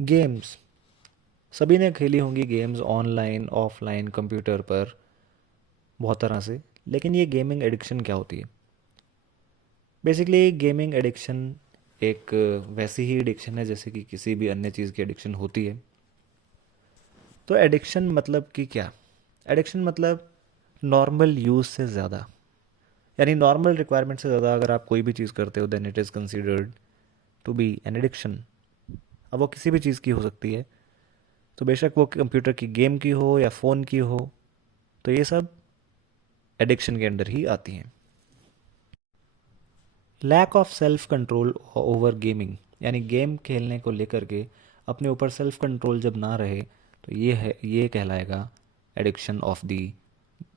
Games सभी ने खेली होंगी, गेम्स ऑनलाइन ऑफलाइन कंप्यूटर पर, बहुत तरह से। लेकिन ये गेमिंग एडिक्शन क्या होती है? बेसिकली गेमिंग एडिक्शन एक वैसी ही एडिक्शन है जैसे कि किसी भी अन्य चीज़ की एडिक्शन होती है। तो एडिक्शन मतलब कि क्या? एडिक्शन मतलब नॉर्मल यूज़ से ज़्यादा, यानी नॉर्मल रिक्वायरमेंट से ज़्यादा अगर आप कोई भी चीज़ करते हो then it is considered to be an addiction. अब वो किसी भी चीज़ की हो सकती है, तो बेशक वो कंप्यूटर की गेम की हो या फ़ोन की हो, तो ये सब एडिक्शन के अंडर ही आती हैं। Lack of self control over gaming, यानी गेम खेलने को लेकर के अपने ऊपर सेल्फ कंट्रोल जब ना रहे, तो ये कहलाएगा addiction of the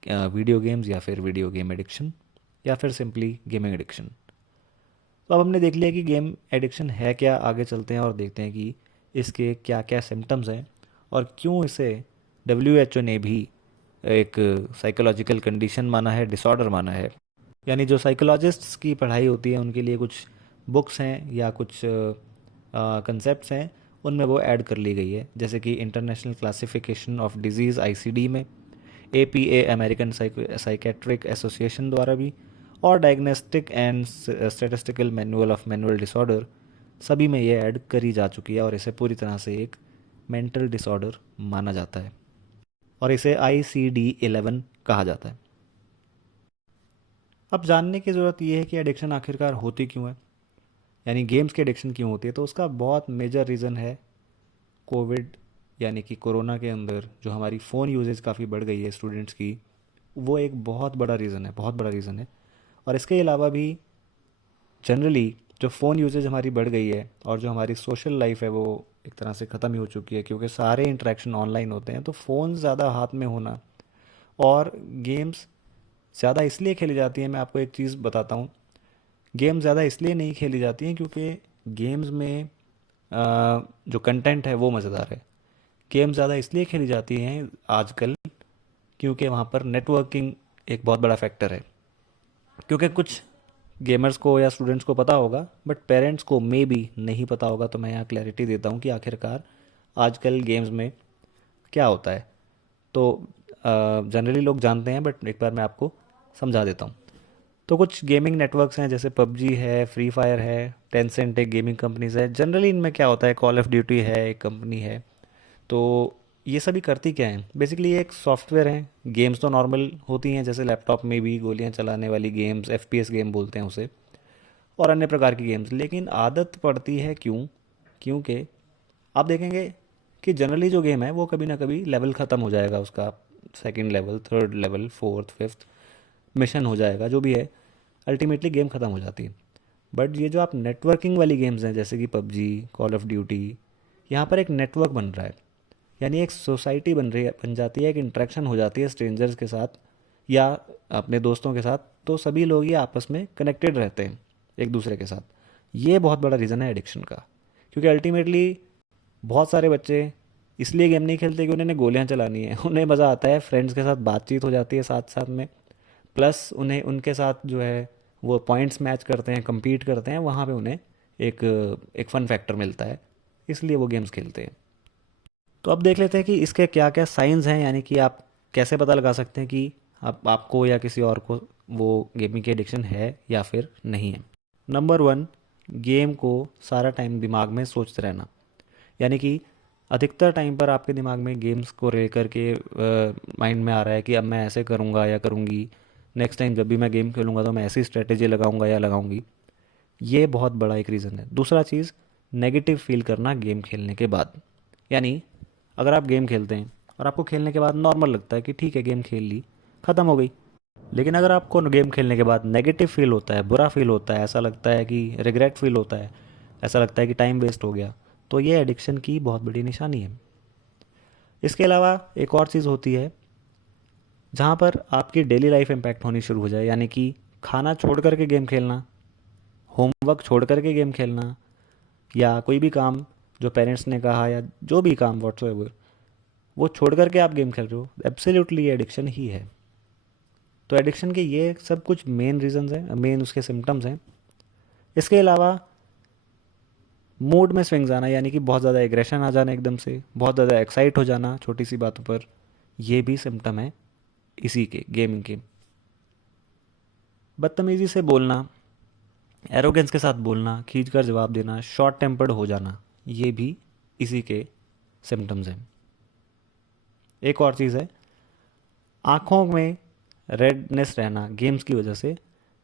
video games, या फिर वीडियो गेम एडिक्शन, या फिर सिंपली गेमिंग एडिक्शन। तो अब हमने देख लिया कि गेम एडिक्शन है क्या। आगे चलते हैं और देखते हैं कि इसके क्या क्या सिम्टम्स हैं और क्यों इसे WHO ने भी एक साइकोलॉजिकल कंडीशन माना है, डिसऑर्डर माना है। यानी जो साइकोलॉजिस्ट्स की पढ़ाई होती है उनके लिए कुछ बुक्स हैं या कुछ कंसेप्ट्स हैं, उनमें वो ऐड कर ली गई है, जैसे कि international classification of disease ICD में, APA अमेरिकन साइकेट्रिक एसोसिएशन द्वारा भी, और diagnostic and statistical manual of manual disorder, सभी में ये ऐड करी जा चुकी है और इसे पूरी तरह से एक मेंटल डिसऑर्डर माना जाता है और इसे ICD-11 कहा जाता है। अब जानने की ज़रूरत यह है कि एडिक्शन आखिरकार होती क्यों है, यानी गेम्स की एडिक्शन क्यों होती है। तो उसका बहुत मेजर रीज़न है कोविड, यानी कि कोरोना के अंदर जो हमारी फ़ोन यूजेज काफ़ी बढ़ गई है स्टूडेंट्स की, वो एक बहुत बड़ा रीज़न है, बहुत बड़ा रीज़न है। और इसके अलावा भी जनरली जो फ़ोन यूजेज हमारी बढ़ गई है और जो हमारी सोशल लाइफ है वो एक तरह से ख़त्म ही हो चुकी है, क्योंकि सारे इंटरेक्शन ऑनलाइन होते हैं। तो फ़ोन ज़्यादा हाथ में होना और गेम्स ज़्यादा इसलिए खेली जाती हैं, मैं आपको एक चीज़ बताता हूँ। गेम ज़्यादा इसलिए नहीं खेली जाती हैं क्योंकि गेम्स में जो कंटेंट है वो मज़ेदार है। गेम ज़्यादा इसलिए खेली जाती हैं आजकल क्योंकि वहाँ पर नेटवर्किंग एक बहुत बड़ा फैक्टर है। क्योंकि कुछ गेमर्स को या स्टूडेंट्स को पता होगा बट पेरेंट्स को मे बी नहीं पता होगा, तो मैं यहाँ क्लैरिटी देता हूँ कि आखिरकार आजकल गेम्स में क्या होता है। तो जनरली लोग जानते हैं बट एक बार मैं आपको समझा देता हूँ। तो कुछ गेमिंग नेटवर्क्स हैं जैसे पबजी है, फ्री फायर है, टेंसेंट एक गेमिंग कंपनीज है। जनरली इनमें क्या होता है, कॉल ऑफ ड्यूटी है एक कंपनी है। तो ये सभी करती क्या है, बेसिकली ये एक सॉफ्टवेयर है। गेम्स तो नॉर्मल होती हैं जैसे लैपटॉप में भी गोलियां चलाने वाली गेम्स, FPS गेम बोलते हैं उसे, और अन्य प्रकार की गेम्स। लेकिन आदत पड़ती है क्यों? क्योंकि आप देखेंगे कि जनरली जो गेम है वो कभी ना कभी लेवल ख़त्म हो जाएगा उसका, second level, third level, fourth, fifth mission हो जाएगा, जो भी है, अल्टीमेटली गेम ख़त्म हो जाती है। बट ये जो आप नेटवर्किंग वाली गेम्स हैं जैसे कि पबजी, कॉल ऑफ ड्यूटी, यहाँ पर एक नेटवर्क बन रहा है, यानी एक सोसाइटी बन रही है, बन जाती है, एक इंटरेक्शन हो जाती है स्ट्रेंजर्स के साथ या अपने दोस्तों के साथ। तो सभी लोग ये आपस में कनेक्टेड रहते हैं एक दूसरे के साथ। ये बहुत बड़ा रीज़न है एडिक्शन का, क्योंकि अल्टीमेटली बहुत सारे बच्चे इसलिए गेम नहीं खेलते कि उन्हें गोलियां चलानी है। उन्हें मज़ा आता है, फ्रेंड्स के साथ बातचीत हो जाती है साथ साथ में, प्लस उन्हें उनके साथ जो है वो पॉइंट्स मैच करते हैं, compete करते हैं, वहाँ पे उन्हें एक एक फ़न फैक्टर मिलता है, इसलिए वो गेम्स खेलते हैं। तो अब देख लेते हैं कि इसके क्या क्या साइंस हैं, यानी कि आप कैसे पता लगा सकते हैं कि आपको या किसी और को वो गेमिंग की एडिक्शन है या फिर नहीं है। नंबर वन, गेम को सारा टाइम दिमाग में सोचते रहना, यानी कि अधिकतर टाइम पर आपके दिमाग में गेम्स को लेकर के माइंड में आ रहा है कि अब मैं ऐसे करूँगा या करूँगी, नेक्स्ट टाइम जब भी मैं गेम खेलूँगा तो मैं ऐसी स्ट्रेटेजी लगाऊंगा या लगाऊंगी। ये बहुत बड़ा एक रीज़न है। दूसरा चीज़, नेगेटिव फील करना गेम खेलने के बाद, यानी अगर आप गेम खेलते हैं और आपको खेलने के बाद नॉर्मल लगता है कि ठीक है गेम खेल ली, ख़त्म हो गई। लेकिन अगर आपको गेम खेलने के बाद नेगेटिव फील होता है, बुरा फील होता है, ऐसा लगता है कि रिग्रेट फील होता है, ऐसा लगता है कि टाइम वेस्ट हो गया, तो ये एडिक्शन की बहुत बड़ी निशानी है। इसके अलावा एक और चीज़ होती है जहाँ पर आपकी डेली लाइफ इम्पैक्ट होनी शुरू हो जाए, यानी कि खाना छोड़ करके गेम खेलना, होमवर्क छोड़ करके गेम खेलना, या कोई भी काम जो पेरेंट्स ने कहा या जो भी काम व्हाट्सएवर, वो छोड़ करके आप गेम खेल रहे हो, एब्सोल्युटली एडिक्शन ही है। तो एडिक्शन के ये सब कुछ मेन रीजंस हैं, मेन उसके सिम्टम्स हैं। इसके अलावा मूड में स्विंग्स आना, यानी कि बहुत ज़्यादा एग्रेशन आ जाना एकदम से, बहुत ज़्यादा एक्साइट हो जाना छोटी सी बातों पर, ये भी सिम्टम है इसी के, गेमिंग के। बदतमीज़ी से बोलना, एरोगेंस के साथ बोलना, खींच कर जवाब देना, शॉर्ट टेम्पर्ड हो जाना, ये भी इसी के सिम्टम्स हैं। एक और चीज़ है, आँखों में रेडनेस रहना गेम्स की वजह से,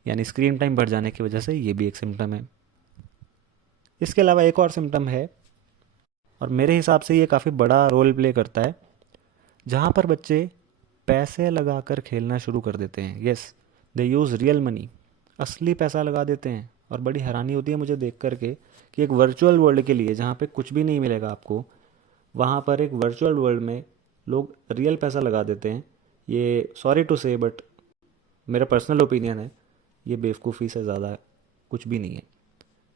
यानी स्क्रीन टाइम बढ़ जाने की वजह से, ये भी एक सिम्टम है। इसके अलावा एक और सिम्टम है, और मेरे हिसाब से ये काफ़ी बड़ा रोल प्ले करता है, जहाँ पर बच्चे पैसे लगाकर खेलना शुरू कर देते हैं। यस, दे यूज़ रियल मनी, असली पैसा लगा देते हैं। और बड़ी हैरानी होती है मुझे देख कर के कि एक वर्चुअल वर्ल्ड के लिए, जहाँ पे कुछ भी नहीं मिलेगा आपको, वहाँ पर एक वर्चुअल वर्ल्ड में लोग रियल पैसा लगा देते हैं। ये सॉरी टू से बट मेरा पर्सनल ओपिनियन है, ये बेवकूफ़ी से ज़्यादा कुछ भी नहीं है।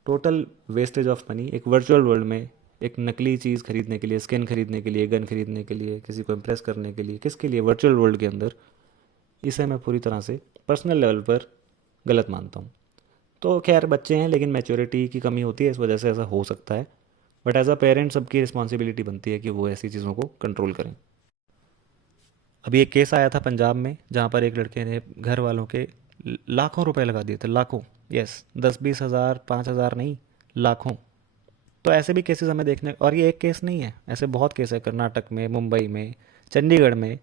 टोटल वेस्टेज ऑफ मनी एक वर्चुअल वर्ल्ड में, एक नकली चीज़ खरीदने के लिए, स्किन खरीदने के लिए, गन खरीदने के लिए, किसी को इम्प्रेस करने के लिए, किसके लिए, वर्चुअल वर्ल्ड के अंदर। इसे मैं पूरी तरह से पर्सनल लेवल पर गलत मानता हूँ। तो खैर बच्चे हैं, लेकिन मैच्योरिटी की कमी होती है, इस वजह से ऐसा हो सकता है। बट एज अ पेरेंट सबकी रिस्पॉन्सिबिलिटी बनती है कि वो ऐसी चीज़ों को कंट्रोल करें। अभी एक केस आया था पंजाब में, जहाँ पर एक लड़के ने घर वालों के लाखों रुपए लगा दिए थे, लाखों। यस, 10-20 हज़ार, 5 हज़ार नहीं, लाखों। तो ऐसे भी केसेस हमें देखने, और ये एक केस नहीं है, ऐसे बहुत केस है कर्नाटक में, मुंबई में, चंडीगढ़ में,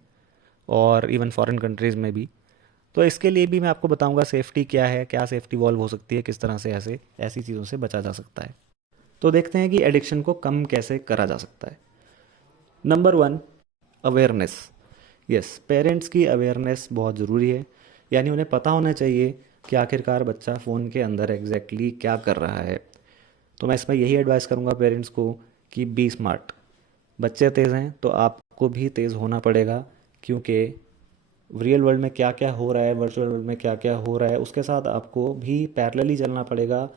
और इवन फॉरेन कंट्रीज़ में भी। तो इसके लिए भी मैं आपको बताऊंगा सेफ्टी क्या है, क्या सेफ्टी वॉल्व हो सकती है, किस तरह से ऐसे ऐसी चीज़ों से बचा जा सकता है। तो देखते हैं कि एडिक्शन को कम कैसे करा जा सकता है। Number 1, awareness. यस, पेरेंट्स की अवेयरनेस बहुत ज़रूरी है, यानी उन्हें पता होना चाहिए कि आखिरकार बच्चा फ़ोन के अंदर एग्जैक्टली क्या कर रहा है। तो मैं इसमें यही एडवाइस करूँगा पेरेंट्स को कि बी स्मार्ट। बच्चे तेज़ हैं तो आपको भी तेज़ होना पड़ेगा, क्योंकि रियल वर्ल्ड में क्या क्या हो रहा है, वर्चुअल वर्ल्ड में क्या क्या हो रहा है, उसके साथ आपको भी पैरेलली चलना पड़ेगा।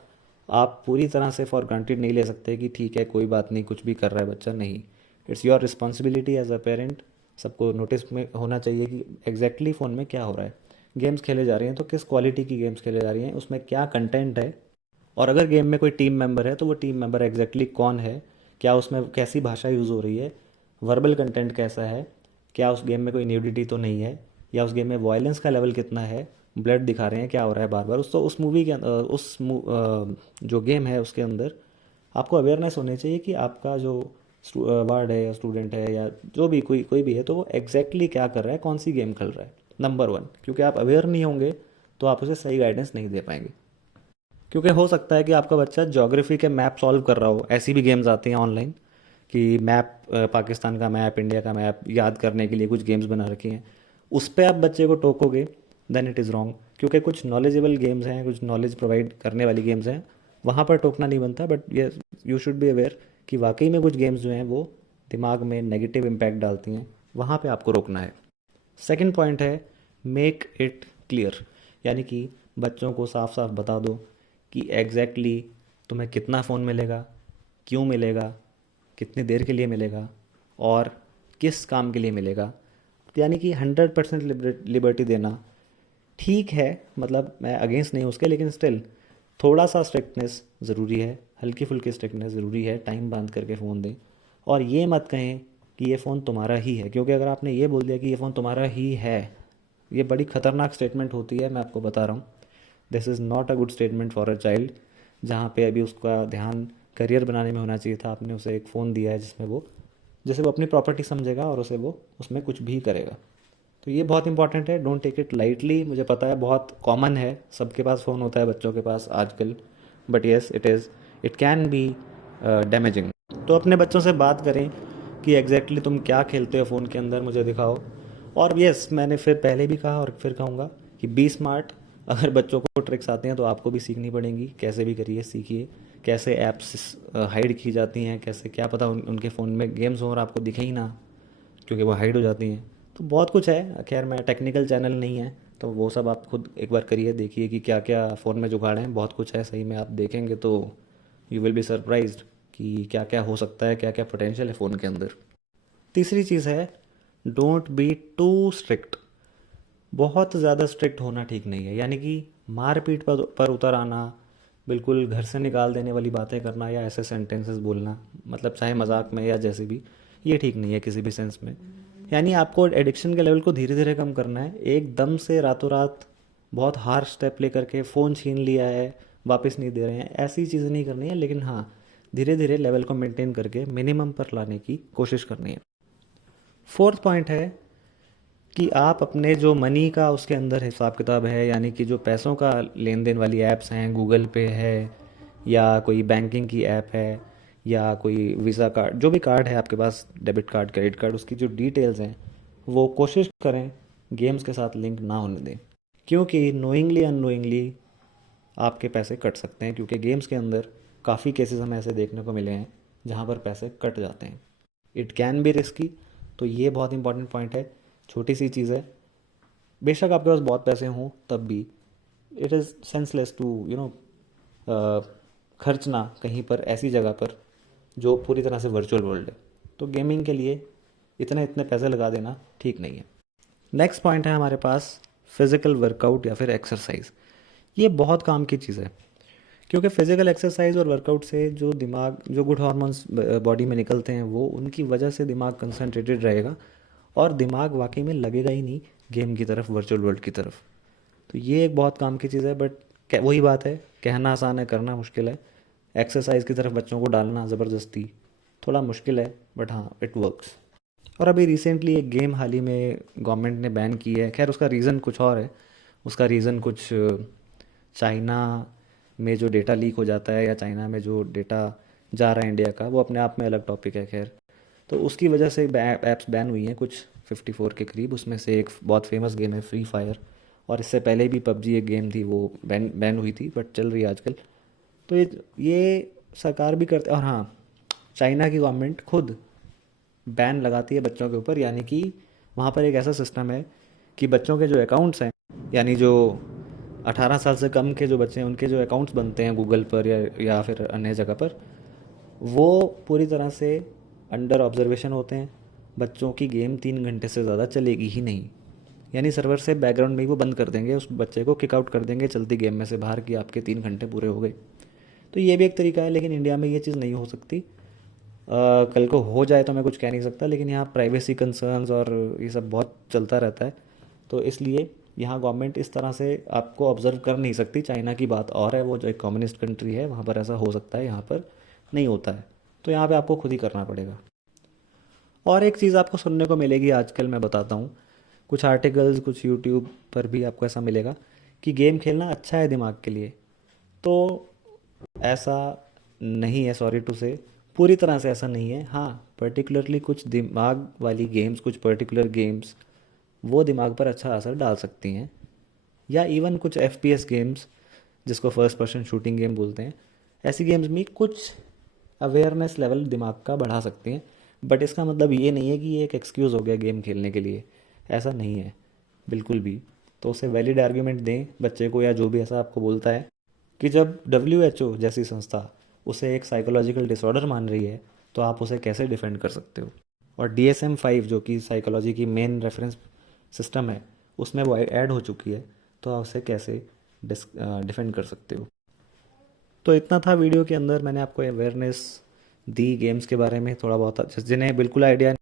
आप पूरी तरह से फॉर ग्रांटेड नहीं ले सकते कि ठीक है कोई बात नहीं, कुछ भी कर रहा है बच्चा, नहीं। It's your responsibility as a parent. सबको नोटिस में होना चाहिए कि एग्जैक्टली फ़ोन में क्या हो रहा है। गेम्स खेले जा रही हैं तो किस क्वालिटी की गेम्स खेले जा रही हैं, उसमें क्या कंटेंट है, और अगर गेम में कोई टीम मेंबर है तो वो टीम मेंबर एग्जैक्टली कौन है, क्या उसमें कैसी भाषा यूज़ हो रही है, वर्बल कंटेंट कैसा है, क्या उस गेम में कोई न्यूडिटी तो नहीं है, या उस गेम में वायलेंस का लेवल कितना है, ब्लड दिखा रहे हैं, क्या हो रहा है बार बार। उस मूवी के जो गेम है उसके अंदर आपको अवेयरनेस होनी चाहिए कि आपका जो वार्ड है या स्टूडेंट है या जो भी कोई कोई भी है, तो वो एग्जैक्टली क्या कर रहा है, कौन सी गेम खेल रहा है। नंबर 1, क्योंकि आप अवेयर नहीं होंगे तो आप उसे सही गाइडेंस नहीं दे पाएंगे। क्योंकि हो सकता है कि आपका बच्चा ज्योग्राफी के मैप सॉल्व कर रहा हो, ऐसी भी गेम्स आती हैं ऑनलाइन कि मैप, पाकिस्तान का मैप, इंडिया का मैप याद करने के लिए कुछ गेम्स बना रखी हैं, उस पर आप बच्चे को टोकोगे, देन इट इज़ रॉन्ग। क्योंकि कुछ नॉलेजेबल गेम्स हैं, कुछ नॉलेज प्रोवाइड करने वाली गेम्स हैं, वहाँ पर टोकना नहीं बनता। बट ये यू शुड बी अवेयर कि वाकई में कुछ गेम्स जो हैं वो दिमाग में नेगेटिव इम्पैक्ट डालती हैं, वहाँ पे आपको रोकना है। सेकंड पॉइंट है, मेक इट क्लियर, यानी कि बच्चों को साफ साफ बता दो कि एग्जैक्टली तुम्हें कितना फ़ोन मिलेगा, क्यों मिलेगा, कितनी देर के लिए मिलेगा, और किस काम के लिए मिलेगा। यानी कि 100% लिबर्टी देना। ठीक है, मतलब मैं अगेंस्ट नहीं हूँ उसके, लेकिन स्टिल थोड़ा सा स्ट्रिक्टनेस ज़रूरी है, हल्की फुल्की स्ट्रिक्टनेस ज़रूरी है। टाइम बांध करके फ़ोन दें, और ये मत कहें कि ये फ़ोन तुम्हारा ही है, क्योंकि अगर आपने ये बोल दिया कि ये फ़ोन तुम्हारा ही है, ये बड़ी ख़तरनाक स्टेटमेंट होती है, मैं आपको बता रहा हूँ। This is not a good statement for a child. जहाँ पे अभी उसका ध्यान करियर बनाने में होना चाहिए था, आपने उसे एक फ़ोन दिया है जिसमें वो, जैसे वो अपनी प्रॉपर्टी समझेगा और उसे वो उसमें कुछ भी करेगा। तो ये बहुत इंपॉर्टेंट है, डोंट टेक इट लाइटली। मुझे पता है बहुत कॉमन है, सबके पास फ़ोन होता है बच्चों के पास आजकल, but yes it can be damaging. तो अपने बच्चों से बात करें कि एग्जैक्टली तुम क्या खेलते हो फ़ोन के अंदर, मुझे दिखाओ। और यस, मैंने फिर पहले भी कहा और फिर कहूँगा कि बी स्मार्ट। अगर बच्चों को ट्रिक्स आते हैं तो आपको भी सीखनी पड़ेंगी, कैसे भी करिए, सीखिए कैसे ऐप्स हाइड की जाती हैं, कैसे, क्या पता उनके फ़ोन में गेम्स हो और आपको दिखे ही ना, क्योंकि वो हाइड हो जाती हैं। तो बहुत कुछ है, खैर मैं टेक्निकल चैनल नहीं है, तो वो सब आप खुद एक बार करिए, देखिए कि क्या क्या फ़ोन में जुगाड़ हैं, बहुत कुछ है सही में। आप देखेंगे तो यू विल बी सरप्राइज्ड कि क्या क्या हो सकता है, क्या क्या पोटेंशियल है फ़ोन के अंदर। तीसरी चीज़ है, डोंट बी टू स्ट्रिक्ट। बहुत ज़्यादा स्ट्रिक्ट होना ठीक नहीं है, यानी कि मारपीट पर उतर आना, बिल्कुल घर से निकाल देने वाली बातें करना या ऐसे सेंटेंसेस बोलना, मतलब चाहे मजाक में या जैसे भी, ये ठीक नहीं है किसी भी सेंस में। यानी आपको एडिक्शन के लेवल को धीरे धीरे कम करना है। एकदम से रातों रात बहुत हार्श स्टेप लेकर के फ़ोन छीन लिया है, वापस नहीं दे रहे हैं, ऐसी चीज़ें नहीं करनी है। लेकिन हाँ, धीरे धीरे लेवल को मेंटेन करके मिनिमम पर लाने की कोशिश करनी है। फोर्थ पॉइंट है कि आप अपने जो मनी का उसके अंदर हिसाब किताब है, यानी कि जो पैसों का लेन देन वाली ऐप्स हैं, गूगल पे है या कोई बैंकिंग की ऐप है या कोई वीज़ा कार्ड, जो भी कार्ड है आपके पास, डेबिट कार्ड, क्रेडिट कार्ड, उसकी जो डिटेल्स हैं वो कोशिश करें गेम्स के साथ लिंक ना होने दें। क्योंकि नोइंगली अननोइंगली आपके पैसे कट सकते हैं, क्योंकि गेम्स के अंदर काफ़ी केसेस हमें ऐसे देखने को मिले हैं जहाँ पर पैसे कट जाते हैं। It can be risky. तो ये बहुत इंपॉर्टेंट पॉइंट है। छोटी सी चीज़ है, बेशक आपके पास बहुत पैसे हों तब भी इट इज़ सेंसलेस टू खर्चना कहीं पर ऐसी जगह पर जो पूरी तरह से वर्चुअल वर्ल्ड है। तो गेमिंग के लिए इतने इतने पैसे लगा देना ठीक नहीं है। नेक्स्ट पॉइंट है हमारे पास फिज़िकल वर्कआउट या फिर एक्सरसाइज। ये बहुत काम की चीज़ है, क्योंकि फिज़िकल एक्सरसाइज और वर्कआउट से जो दिमाग, जो गुड हार्मोन्स बॉडी में निकलते हैं, वो उनकी वजह से दिमाग कंसंट्रेटेड रहेगा और दिमाग वाकई में लगेगा ही नहीं गेम की तरफ, वर्चुअल वर्ल्ड की तरफ। तो ये एक बहुत काम की चीज़ है। बट वही बात है, कहना आसान है, करना मुश्किल है। एक्सरसाइज की तरफ बच्चों को डालना ज़बरदस्ती थोड़ा मुश्किल है, बट हाँ, इट वर्क्स। और अभी रिसेंटली एक गेम हाल ही में गवर्नमेंट ने बैन की है। खैर उसका रीज़न कुछ और है। उसका रीज़न कुछ चाइना में जो डेटा लीक हो जाता है या चाइना में जो डेटा जा रहा है इंडिया का, वो अपने आप में अलग टॉपिक है। खैर, तो उसकी वजह से ऐप्स बैन हुई हैं कुछ 54 के करीब। उसमें से एक बहुत फेमस गेम है फ्री फायर, और इससे पहले भी पबजी एक गेम थी, वो बैन बैन हुई थी बट चल रही है आजकल। तो ये सरकार भी करते। और हाँ, चाइना की गवर्नमेंट खुद बैन लगाती है बच्चों के ऊपर। यानी कि वहाँ पर एक ऐसा सिस्टम है कि बच्चों के जो अकाउंट्स हैं, यानी जो 18 साल से कम के जो बच्चे हैं, उनके जो अकाउंट्स बनते हैं गूगल पर या फिर अन्य जगह पर, वो पूरी तरह से अंडर ऑब्जर्वेशन होते हैं। बच्चों की गेम 3 घंटे से ज़्यादा चलेगी ही नहीं। यानी सर्वर से बैकग्राउंड में ही वो बंद कर देंगे, उस बच्चे को किक आउट कर देंगे चलती गेम में से बाहर, कि आपके 3 घंटे पूरे हो गए। तो ये भी एक तरीका है, लेकिन इंडिया में ये चीज़ नहीं हो सकती। कल को हो जाए तो मैं कुछ कह नहीं सकता, लेकिन यहाँ प्राइवेसी कंसर्न्स और ये सब बहुत चलता रहता है। तो इसलिए यहाँ गवर्नमेंट इस तरह से आपको ऑब्जर्व कर नहीं सकती। चाइना की बात और है, वो जो एक कम्युनिस्ट कंट्री है, वहाँ पर ऐसा हो सकता है, यहाँ पर नहीं होता है। तो यहाँ पे आपको खुद ही करना पड़ेगा। और एक चीज़ आपको सुनने को मिलेगी आजकल, मैं बताता हूँ। कुछ आर्टिकल्स, कुछ यूट्यूब पर भी आपको ऐसा मिलेगा कि गेम खेलना अच्छा है दिमाग के लिए। तो ऐसा नहीं है, सॉरी टू से, पूरी तरह से ऐसा नहीं है। हाँ, पर्टिकुलरली कुछ दिमाग वाली गेम्स, कुछ पर्टिकुलर गेम्स वो दिमाग पर अच्छा असर डाल सकती हैं। या इवन कुछ FPS गेम्स, जिसको फर्स्ट पर्सन शूटिंग गेम बोलते हैं, ऐसी गेम्स में कुछ अवेयरनेस लेवल दिमाग का बढ़ा सकते हैं। बट इसका मतलब ये नहीं है कि ये एक एक्सक्यूज़ हो गया गेम खेलने के लिए। ऐसा नहीं है बिल्कुल भी। तो उसे वैलिड आर्ग्यूमेंट दें बच्चे को, या जो भी ऐसा आपको बोलता है, कि जब WHO जैसी संस्था उसे एक साइकोलॉजिकल डिसऑर्डर मान रही है, तो आप उसे कैसे डिफेंड कर सकते हो। और DSM-5 जो कि साइकोलॉजी की मेन रेफरेंस सिस्टम है, उसमें वो ऐड हो चुकी है। तो आप उसे कैसे डिफेंड कर सकते हो। तो इतना था वीडियो के अंदर। मैंने आपको अवेयरनेस दी गेम्स के बारे में थोड़ा बहुत, जिन्हें बिल्कुल आइडिया